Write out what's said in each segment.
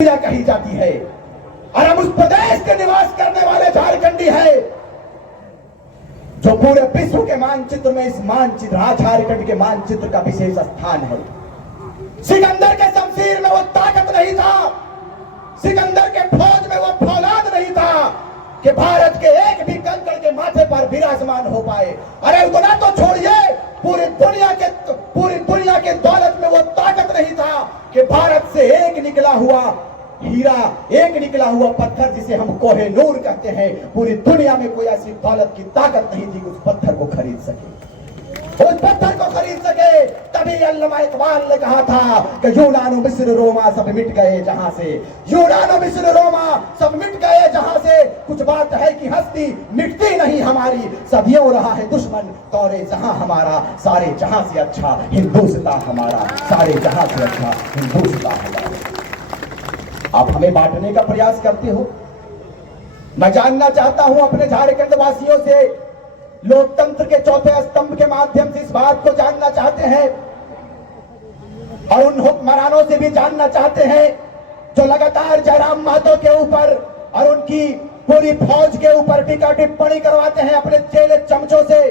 कही जाती है और हम उस प्रदेश के निवास करने वाले झारखंडी हैं जो पूरे विश्व के मानचित्र में इस मानचित्र झारखंड के मानचित्र का विशेष स्थान है। सिकंदर के शमशीर में वो ताकत नहीं था, सिकंदर के फौज में वो फौलाद नहीं था कि भारत के एक भी कंकड़ के माथे पर विराजमान हो पाए। अरे उतना तो छोड़िए, पूरी दुनिया के दौलत में वो ताकत नहीं था कि भारत से एक निकला हुआ हीरा, एक निकला हुआ पत्थर जिसे हम कोहिनूर कहते हैं, पूरी दुनिया में कोई ऐसी दौलत की ताकत नहीं थी कि उस पत्थर को खरीद सके, उस पत्थर को खरीद सके। तभी अल्लामा इकबाल ने कहा था कि यूनान मिस्र रोमा सब मिट गए जहां से, यूनान मिस्र रोमा सब मिट गए जहां से। कुछ बात है कि हस्ती मिटती नहीं हमारी, सदियों रहा है दुश्मन दौरे जहां हमारा, सारे जहां से अच्छा हिंदुस्तान हमारा, सारे जहां से अच्छा हिंदुस्तान हमारा। आप हमें बांटने का प्रयास करते हो। मैं जानना चाहता हूं अपने झारखंड वासियों से, लोकतंत्र के चौथे स्तंभ के माध्यम से इस बात को जानना चाहते हैं और उन हुक्मरानों से भी जानना चाहते हैं जो लगातार जयराम महतो के ऊपर और उनकी पूरी फौज के ऊपर टीका टिप्पणी करवाते हैं अपने चेले चमचों से।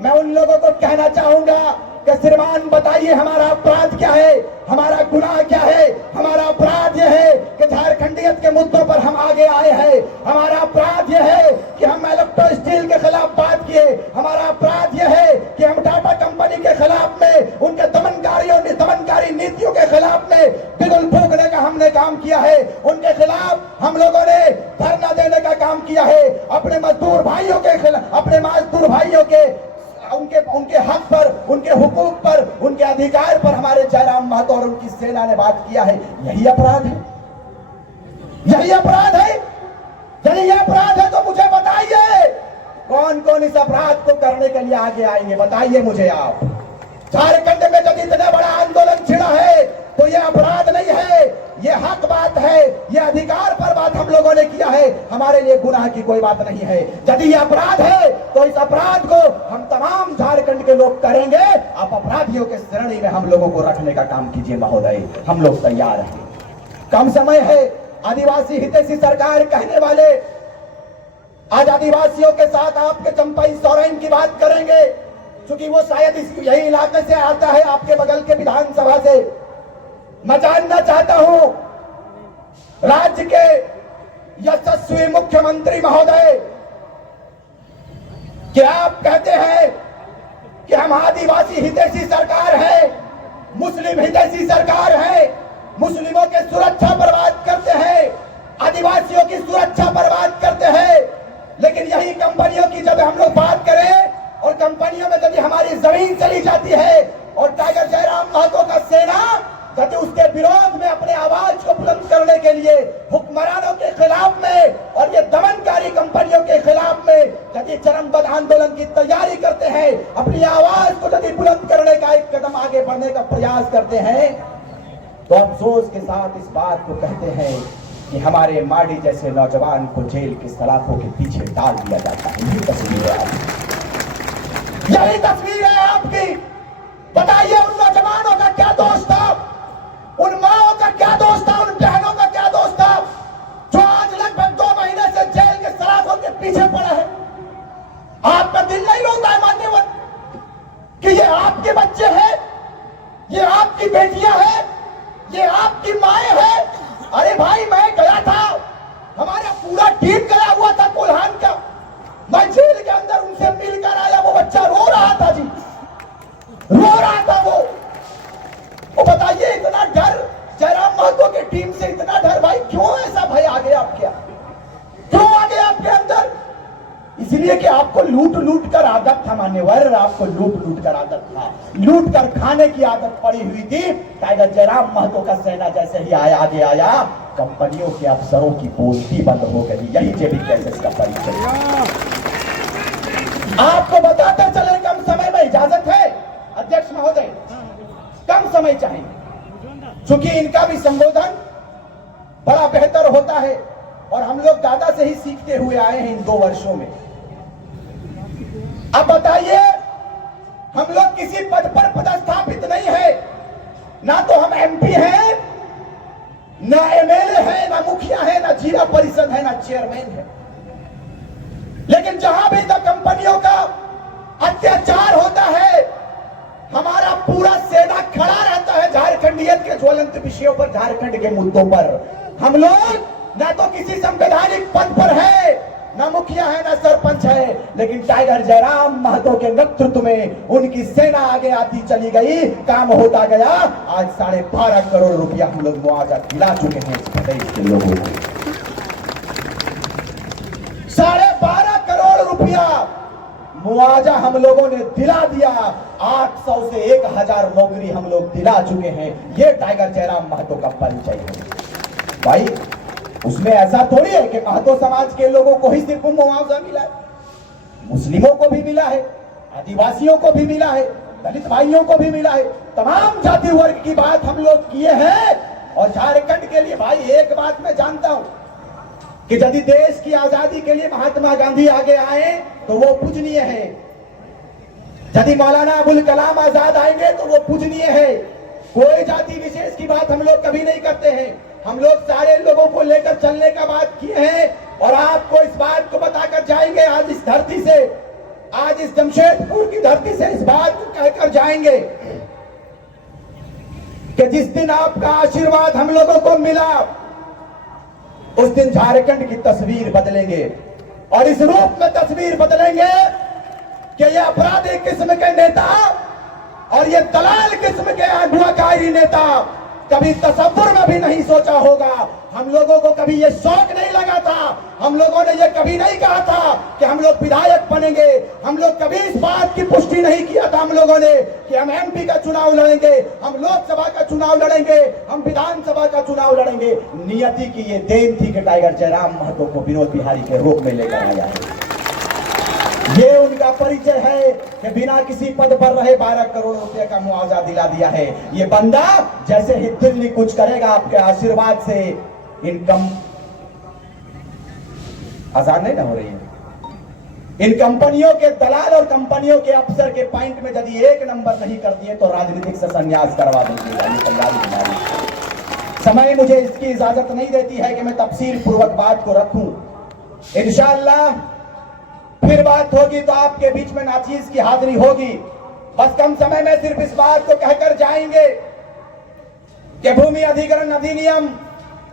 मैं उन लोगों को कहना चाहूंगा कि श्रीमान बताइए हमारा अपराध क्या है, हमारा गुनाह क्या है। हमारा अपराध यह है कि झारखंडियत के मुद्दों पर हम आगे आए हैं। हमारा अपराध यह है कि हम इलेक्ट्रो स्टील के खिलाफ बात किए। हमारा अपराध यह है कि हम टाटा कंपनी के खिलाफ में, उनके दमनकारी नीतियों के खिलाफ में बिगुल फूंकने का हमने काम किया है। उनके खिलाफ हम लोगों ने धरना देने का काम किया है। अपने मजदूर भाइयों के खिलाफ, अपने मजदूर भाइयों के उनके हक पर, उनके हुकूक पर, उनके अधिकार पर हमारे जयराम महतो और उनकी सेना ने बात किया है। यही अपराध है, यही अपराध है। यदि यह अपराध है तो मुझे बताइए कौन कौन इस अपराध को करने के लिए आगे आएंगे, बताइए मुझे आप। झारखंड में जब इतना बड़ा आंदोलन छिड़ा है तो यह अपराध नहीं है, यह हक बात है, यह अधिकार पर बात हम लोगों ने किया है। हमारे लिए गुनाह की कोई बात नहीं है। यदि यह अपराध है तो इस अपराध को हम तमाम झारखंड के लोग करेंगे। आप अपराधियों के श्रेणी में हम लोगों को रखने का काम कीजिए महोदय, हम लोग तैयार हैं। कम समय है, आदिवासी हितैषी सरकार कहने वाले आज आदिवासियों के साथ आपके चंपाई सोरेन की बात करेंगे, क्योंकि वो शायद यही इलाके से आता है, आपके बगल के विधानसभा से। मैं जानना चाहता हूं राज्य के यशस्वी मुख्यमंत्री महोदय, क्या आप कहते हैं कि हम आदिवासी हितैषी सरकार है, मुस्लिम हितैषी सरकार है, मुस्लिमों की सुरक्षा पर बात करते हैं, आदिवासियों की सुरक्षा पर बात करते हैं, लेकिन यही कंपनियों की जब हम लोग बात करें और कंपनियों में यदि हमारी जमीन चली जाती है और टाइगर जयराम महतो का सेना यदि उसके विरोध में अपने आवाज को बुलंद करने के लिए हुक्मरानों के खिलाफ में और ये दमनकारी कंपनियों के खिलाफ में यदि चरमबद्ध आंदोलन की तैयारी करते हैं, अपनी आवाज को यदि बुलंद करने का एक कदम आगे बढ़ने का प्रयास करते हैं, तो अफसोस के साथ इस बात को कहते हैं कि हमारे माडी जैसे नौजवान को जेल के सलाखों के पीछे डाल दिया जाता है। यही तस्वीर है आपकी, यही तस्वीर है आपकी। बताइए उन नौजवानों का क्या दोष था, उन माओं का क्या दोष था, उन बहनों का क्या दोष था जो आज लगभग 2 महीने से जेल के सलाखों के पीछे पड़ा है। आपका दिल नहीं रोता है मान्यवर कि ये आपके बच्चे हैं, ये आपकी बेटियां हैं, ये आपकी माएं हैं। अरे भाई मैं गया था, हमारा पूरा टीम गया हुआ था कोल्हान का, मैं जेल के अंदर उनसे मिलकर आया। वो बच्चा रो रहा था जी, रो रहा था वो बताइए इतना डर जयराम महतो की टीम से, इतना डर भाई क्यों ऐसा भय आ गया आपके, क्यों आ गया आपके अंदर? इसलिए कि आपको लूट लूट कर आदत था मान्यवर, आपको लूट लूट कर आदत था, लूट कर खाने की आदत पड़ी हुई थी। टाइगर जयराम महतो का सेना जैसे ही आगे आया, कंपनियों के अफसरों की बोलती बंद हो गई। यही जेबी केसेस का परिचय। आपको बताते चले, कम समय में इजाजत है अध्यक्ष महोदय, कम समय चाहिए, क्योंकि इनका भी संबोधन बड़ा बेहतर होता है और हम लोग दादा से ही सीखते हुए आए हैं इन 2 वर्षों में। अब बताइए, हम लोग किसी पद पर पदस्थापित नहीं है, ना तो हम एमपी हैं, ना एमएलए है, ना मुखिया है, ना जिला परिषद है, ना चेयरमैन है। लेकिन जहां भी तक कंपनियों का अत्याचार होता है, हमारा पूरा सेना खड़ा रहता है झारखंडियत के ज्वलंत विषयों पर, झारखंड के मुद्दों पर। हम लोग ना तो किसी संवैधानिक पद पर है, ना मुखिया है, ना सरपंच है, लेकिन टाइगर जयराम महतो के नेतृत्व में उनकी सेना आगे आती चली गई, काम होता गया। आज 12.5 करोड़ रुपया हम लोग मुआवजा दिला चुके हैं इस प्रदेश के लोगों को। 12.5 करोड़ रुपया मुआवजा हम लोगों ने दिला दिया। 800 से 1000 नौकरी हम लोग दिला चुके हैं। ये टाइगर जयराम महतो का परिचय है भाई। उसमें ऐसा थोड़ी है कि महतो समाज के लोगों को ही सिर्फ मुआवजा मिला है, मुस्लिमों को भी मिला है, आदिवासियों को भी मिला है, दलित भाइयों को भी मिला है। तमाम जाति वर्ग की बात हम लोग किए हैं। और झारखंड के लिए भाई एक बात मैं जानता हूं कि यदि देश की आजादी के लिए महात्मा गांधी आगे आए तो वो पूजनीय है, यदि मौलाना अबुल कलाम आजाद आएंगे तो वो पूजनीय है। कोई जाति विशेष की बात हम लोग कभी नहीं करते हैं। हम लोग सारे लोगों को लेकर चलने का बात किए हैं और आपको इस बात को बताकर जाएंगे। आज इस धरती से, आज इस जमशेदपुर की धरती से इस बात को कहकर जाएंगे कि जिस दिन आपका आशीर्वाद हम लोगों को मिला, उस दिन झारखंड की तस्वीर बदलेंगे। और इस रूप में तस्वीर बदलेंगे कि ये अपराधी किस्म के नेता और ये दलाल किस्म के अगुवाकारी नेता कभी तसव्वुर में भी नहीं सोचा होगा। हम लोगों को कभी ये शौक नहीं लगा था, हम लोगों ने ये कभी नहीं कहा था कि हम लोग विधायक बनेंगे। हम लोग कभी इस बात की पुष्टि नहीं किया था हम लोगों ने कि हम एमपी का चुनाव लड़ेंगे, हम लोकसभा का चुनाव लड़ेंगे, हम विधानसभा का चुनाव लड़ेंगे। नियति की ये देन थी कि टाइगर जयराम महतो को विनोद बिहारी के रूप में लेकर आया है। ये उनका परिचय है कि बिना किसी पद पर रहे 12 करोड़ रुपए का मुआवजा दिला दिया है। ये बंदा जैसे ही दिल्ली कुछ करेगा आपके आशीर्वाद से, इनकम आजाद नहीं ना हो रही है, इन कंपनियों के दलाल और कंपनियों के अफसर के पॉइंट में यदि 1 नंबर नहीं कर दिए तो राजनीतिक से संन्यास करवा देंगे। समय मुझे इसकी इजाजत नहीं देती है कि मैं तफसील पूर्वक बात को रखूं। इंशाअल्लाह फिर बात होगी तो आपके बीच में नाचीज की हाजिरी होगी। बस कम समय में सिर्फ इस बात को कहकर जाएंगे कि भूमि अधिग्रहण अधिनियम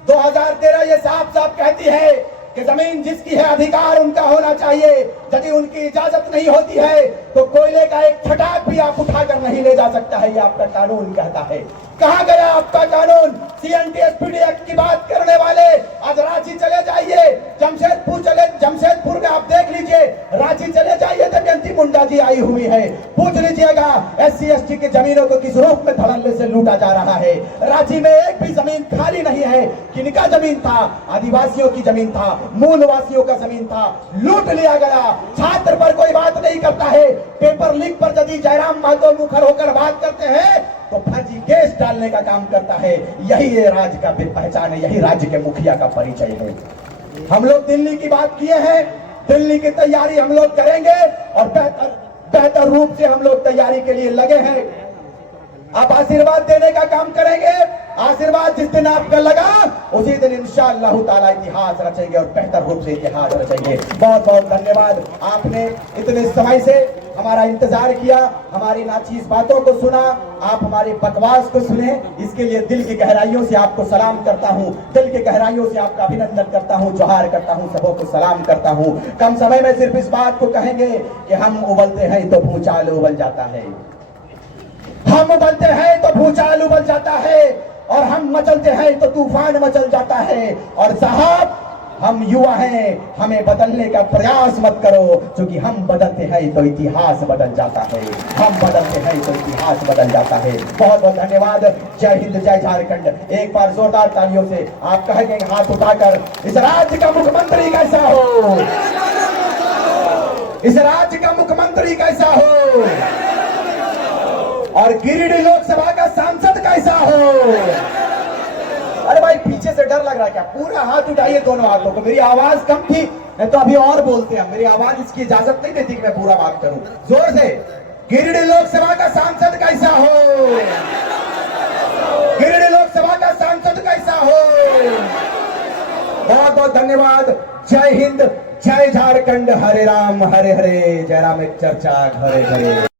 2013 ये साफ साफ कहती है कि जमीन जिसकी है अधिकार उनका होना चाहिए। यदि उनकी इजाजत नहीं होती है तो कोयले का एक छटाक भी आप उठाकर नहीं ले जा सकता है, ये आपका कानून कहता है। कहां गया आपका कानून? सीएनटी-एसपीडी एक्ट की बात करने वाले आज रांची चले जाइए, जमशेदपुर में आप देख लीजिए, रांची चले जाइए तो जयंती मुंडा जी आई हुई है। पूछ लीजिएगा SC/ST की जमीनों को किस रूप में धड़ल्ले से लूटा जा रहा है। रांची में एक भी जमीन खाली नहीं है। किनका जमीन था? आदिवासियों की जमीन था, मूलवासियों का जमीन था, लूट लिया गया। छात्र पर कोई बात नहीं करता है। पेपर लीक पर यदि जयराम महतो मुखर होकर बात करते हैं तो फर्जी केस डालने का काम करता है। यही ये राज्य का पहचान है, यही राज्य के मुखिया का परिचय है। हम लोग दिल्ली की बात किए हैं, दिल्ली की तैयारी हम लोग करेंगे और बेहतर रूप से हम लोग तैयारी के लिए लगे हैं। आप आशीर्वाद देने का काम करेंगे। आशीर्वाद जिस दिन आपका लगा उसी दिन इंशाअल्लाह ताला इतिहास रचेंगे और बेहतर रूप से इतिहास रचेंगे। बहुत बहुत धन्यवाद, आपने इतने समय से हमारा इंतजार किया, हमारी नाचीज बातों को सुना, आप हमारी बकवास को सुने। इसके लिए दिल की गहराइयों से आपको सलाम करता हूं, दिल की गहराइयों से आपका अभिनंदन करता हूं, जोहार करता हूं, सबों को सलाम करता हूं। कम समय में सिर्फ इस बात को कहेंगे कि हम उबलते हैं तो भूचाल उबल जाता है, हम उबलते हैं तो भूचाल उबल जाता है, और हम मचलते हैं तो तूफान मचल जाता है। और साहब हम युवा हैं, हमें बदलने का प्रयास मत करो, क्योंकि हम बदलते हैं तो इतिहास बदल जाता है, हम बदलते हैं तो इतिहास बदल जाता है। बहुत बहुत धन्यवाद। जय हिंद, जय झारखंड। एक बार जोरदार तालियों से आप कहेंगे हाथ उठाकर, इस राज्य का मुख्यमंत्री कैसा हो, इस राज्य का मुख्यमंत्री कैसा हो, और गिरिडीह लोकसभा का सांसद कैसा हो। अरे भाई पीछे से डर लग रहा है क्या? पूरा हाथ उठाइए दोनों हाथों को। मेरी आवाज कम थी, नहीं तो अभी और बोलते हैं। मेरी आवाज इसकी इजाजत नहीं देती कि मैं पूरा बात करूं। जोर से, गिरिडीह लोकसभा का सांसद कैसा हो, गिरिडीह लोकसभा का सांसद कैसा हो। बहुत बहुत धन्यवाद। जय हिंद, जय झारखंड। हरे राम हरे हरे, जय राम। एक चर्चा घरे घरे।